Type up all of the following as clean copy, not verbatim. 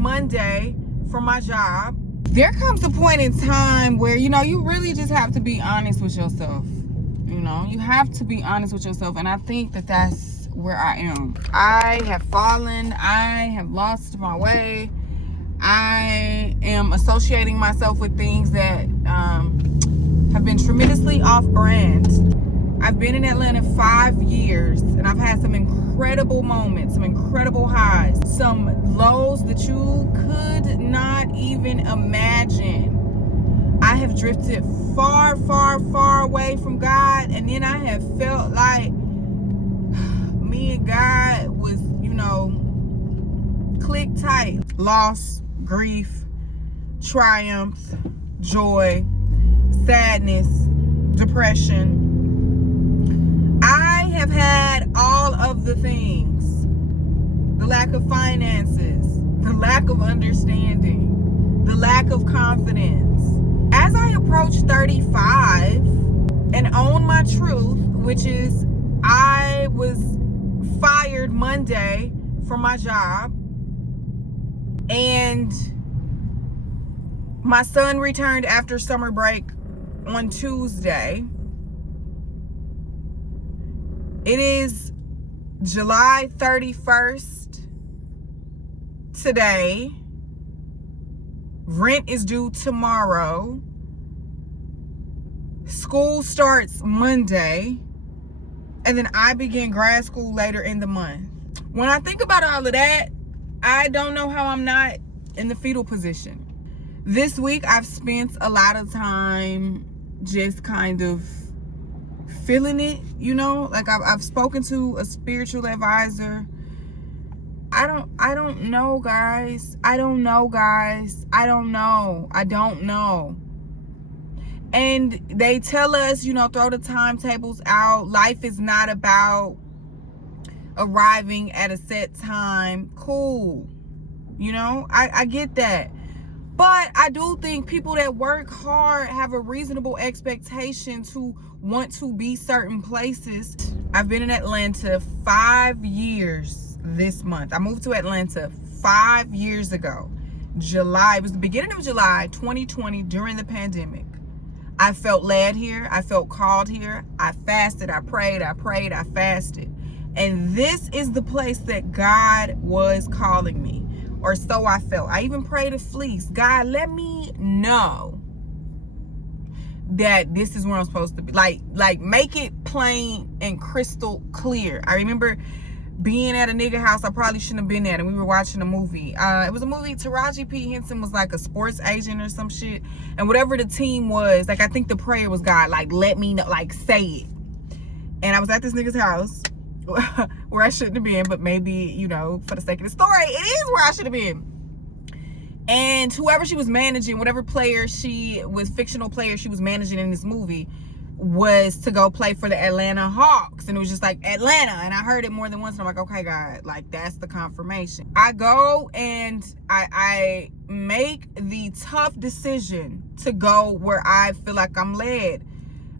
Monday from my job. There comes a point in time where, you really just have to be honest with yourself. You have to be honest with yourself. And I think that that's where I am. I have fallen. I have lost my way. I am associating myself with things that have been tremendously off-brand. I've been in Atlanta 5 years, and I've had some incredible moments, some incredible highs, some lows that you could not even imagine. I have drifted far, far, far away from God, and then I have felt like me and God was, click tight. Loss, grief, triumph, joy, sadness, depression. I have had all of the things. The lack of finances, the lack of understanding, the lack of confidence. As I approach 35 and own my truth, which is I was fired Monday from my job, and my son returned after summer break on Tuesday. It is July 31st today. Rent is due tomorrow. School starts Monday. And then I begin grad school later in the month. When I think about all of that, I don't know how I'm not in the fetal position. This week, I've spent a lot of time just kind of feeling it, like I've spoken to a spiritual advisor. I don't know, guys. I don't know. And they tell us, throw the timetables out. Life is not about arriving at a set time. Cool. I get that. But I do think people that work hard have a reasonable expectation to want to be certain places. I've been in Atlanta 5 years this month. I moved to Atlanta 5 years ago. It was the beginning of July 2020 during the pandemic. I felt led here. I felt called here. I fasted. I prayed. I fasted. And this is the place that God was calling me. Or so I felt. I even prayed a fleece. God, let me know that this is where I'm supposed to be. Like make it plain and crystal clear. I remember being at a nigga house I probably shouldn't have been at, and we were watching a movie. It was a movie. Taraji P. Henson was like a sports agent or some shit. And whatever the team was, I think the prayer was, God, let me know, say it. And I was at this nigga's house where I shouldn't have been, but maybe, for the sake of the story, it is where I should have been. And whoever she was managing, whatever fictional player she was managing in this movie, was to go play for the Atlanta Hawks. And it was just like, Atlanta. And I heard it more than once. And I'm like, okay, God, that's the confirmation. I go and I make the tough decision to go where I feel like I'm led.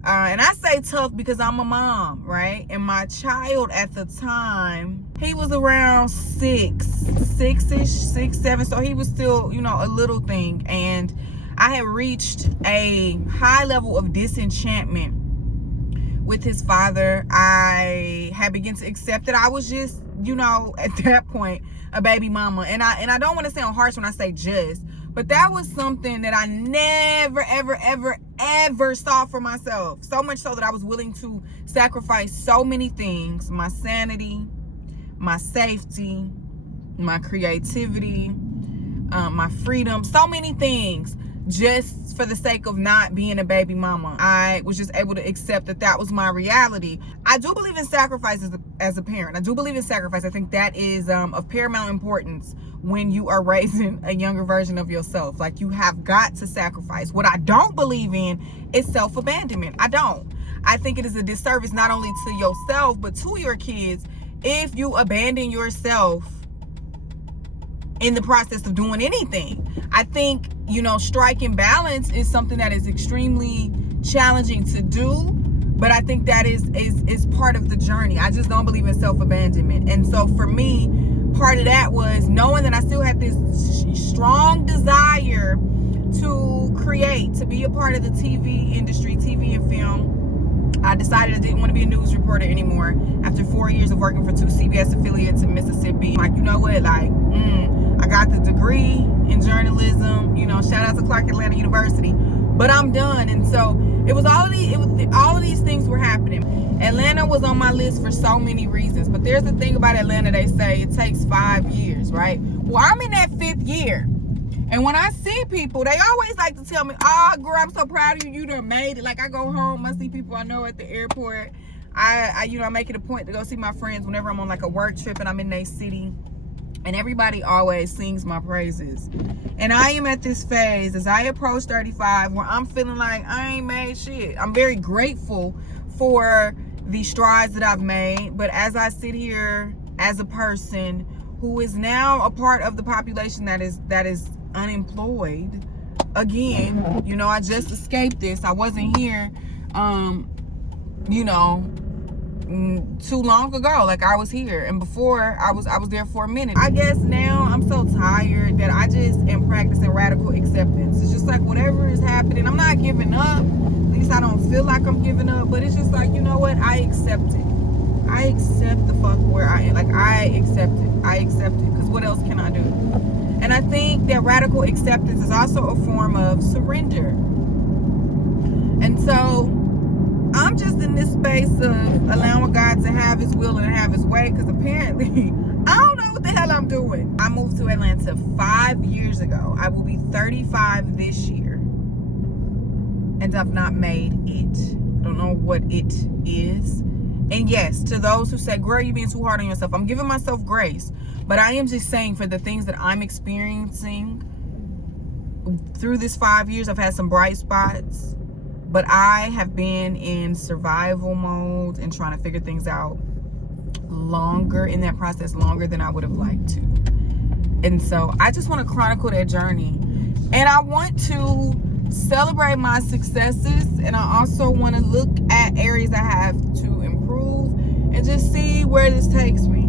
And I say tough because I'm a mom, right? And my child at the time, he was around six-ish, 6, 7. So he was still, a little thing. And I had reached a high level of disenchantment with his father. I had begun to accept that I was just, at that point, a baby mama. And I don't want to sound harsh when I say just, but that was something that I never, ever, ever, ever saw for myself. So much so that I was willing to sacrifice so many things: my sanity, my safety, my creativity, my freedom, so many things, just for the sake of not being a baby mama. I was just able to accept that was my reality. I do believe in sacrifice as a parent. I do believe in sacrifice. I think that is of paramount importance when you are raising a younger version of yourself. You have got to sacrifice. What I don't believe in is self-abandonment. I don't. I think it is a disservice not only to yourself, but to your kids if you abandon yourself in the process of doing anything. I think, striking balance is something that is extremely challenging to do, but I think that is part of the journey. I just don't believe in self-abandonment. And so for me, part of that was knowing that I still had this strong desire to create, to be a part of the TV industry, TV and film. I decided I didn't want to be a news reporter anymore after 4 years of working for 2 CBS affiliates in Mississippi. Like, you know what? Like, I got the degree in journalism. You know, shout out to Clark Atlanta University. But I'm done. And so it was all of these things were happening. Atlanta was on my list for so many reasons. But there's the thing about Atlanta, they say it takes 5 years, right? Well, I'm in that 5th year. And when I see people, they always like to tell me, oh, girl, I'm so proud of you. You done made it. Like, I go home, I see people I know at the airport. I make it a point to go see my friends whenever I'm on like a work trip and I'm in their city. And everybody always sings my praises. And I am at this phase as I approach 35 where I'm feeling like I ain't made shit. I'm very grateful for the strides that I've made. But as I sit here as a person who is now a part of the population that is unemployed, again, you know, I just escaped this. I wasn't here too long ago. Like, I was here, and before I was there for a minute. I guess now I'm so tired that I just am practicing radical acceptance. It's just like whatever is happening, I'm not giving up. At least I don't feel like I'm giving up, but it's just like, you know what, I accept it. I accept the fuck where I am. Like, I accept it because what else can I do? And I think that radical acceptance is also a form of surrender. And so I'm just in this space of allowing God to have his will and have his way, because apparently I don't know what the hell I'm doing. I moved to Atlanta 5 years ago. I will be 35 this year. And I've not made it. I don't know what it is. And yes, to those who say, girl, you're being too hard on yourself, I'm giving myself grace. But I am just saying, for the things that I'm experiencing through this 5 years, I've had some bright spots. But I have been in survival mode and trying to figure things out longer in that process, longer than I would have liked to. And so I just want to chronicle that journey. And I want to celebrate my successes. And I also want to look at areas I have to improve and just see where this takes me.